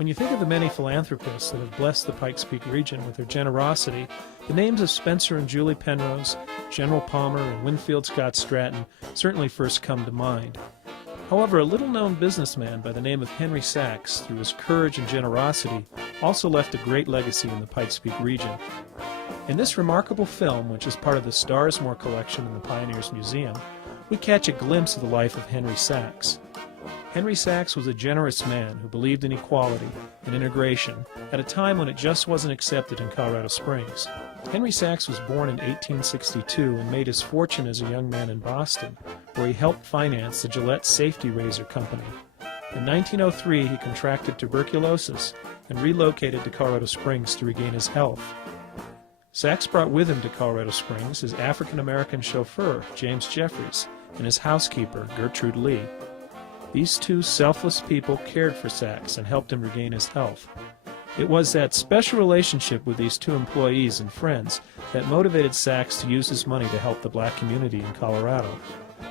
When you think of the many philanthropists that have blessed the Pikes Peak region with their generosity, the names of Spencer and Julie Penrose, General Palmer, and Winfield Scott Stratton certainly first come to mind. However, a little-known businessman by the name of Henry Sachs, through his courage and generosity, also left a great legacy in the Pikes Peak region. In this remarkable film, which is part of the Starsmore collection in the Pioneers Museum, we catch a glimpse of the life of Henry Sachs. Henry Sachs was a generous man who believed in equality and integration at a time when it just wasn't accepted in Colorado Springs. Henry Sachs was born in 1862 and made his fortune as a young man in Boston, where he helped finance the Gillette Safety Razor Company. In 1903, he contracted tuberculosis and relocated to Colorado Springs to regain his health. Sachs brought with him to Colorado Springs his African-American chauffeur, James Jeffries, and his housekeeper, Gertrude Lee. These two selfless people cared for Sachs and helped him regain his health. It was that special relationship with these two employees and friends that motivated Sachs to use his money to help the black community in Colorado.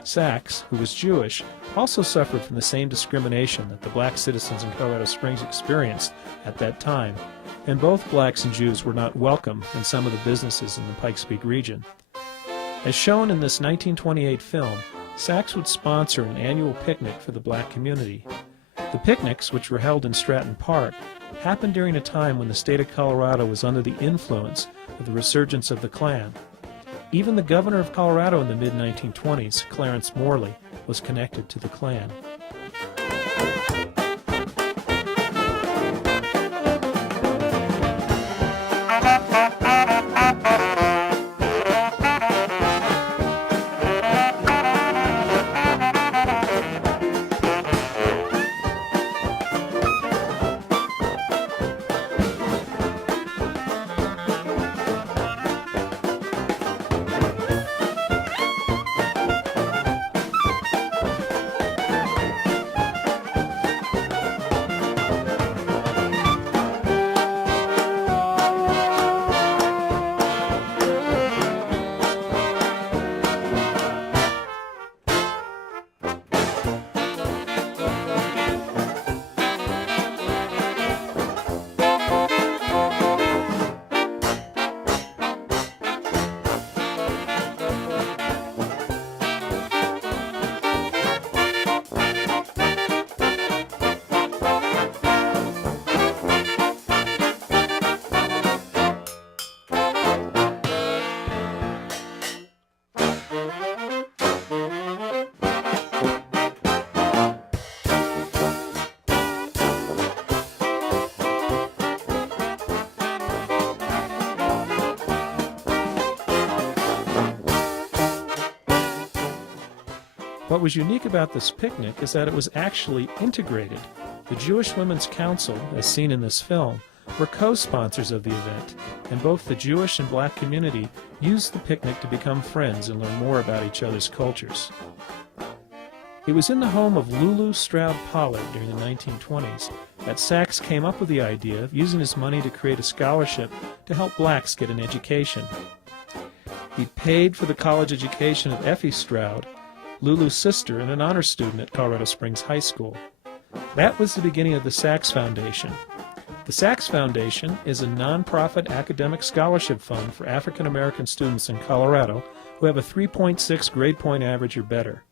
Sachs, who was Jewish, also suffered from the same discrimination that the black citizens in Colorado Springs experienced at that time, and both blacks and Jews were not welcome in some of the businesses in the Pikes Peak region. As shown in this 1928 film, Sachs would sponsor an annual picnic for the black community. The picnics, which were held in Stratton Park, happened during a time when the state of Colorado was under the influence of the resurgence of the Klan. Even the governor of Colorado in the mid-1920s, Clarence Morley, was connected to the Klan. What was unique about this picnic is that it was actually integrated. The Jewish Women's Council, as seen in this film, were co-sponsors of the event, and both the Jewish and black community used the picnic to become friends and learn more about each other's cultures. It was in the home of Lulu Stroud Pollard during the 1920s that Sachs came up with the idea of using his money to create a scholarship to help blacks get an education. He paid for the college education of Effie Stroud, Lulu's sister and an honor student at Colorado Springs High School. That was the beginning of the Sachs Foundation. The Sachs Foundation is a nonprofit academic scholarship fund for African American students in Colorado who have a 3.6 grade point average or better.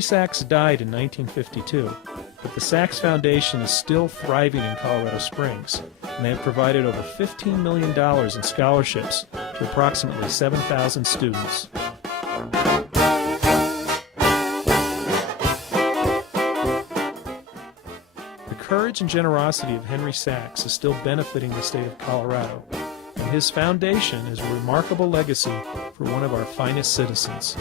Henry Sachs died in 1952, but the Sachs Foundation is still thriving in Colorado Springs, and they have provided over $15 million in scholarships to approximately 7,000 students. courage and generosity of Henry Sachs is still benefiting the state of Colorado, and his foundation is a remarkable legacy for one of our finest citizens.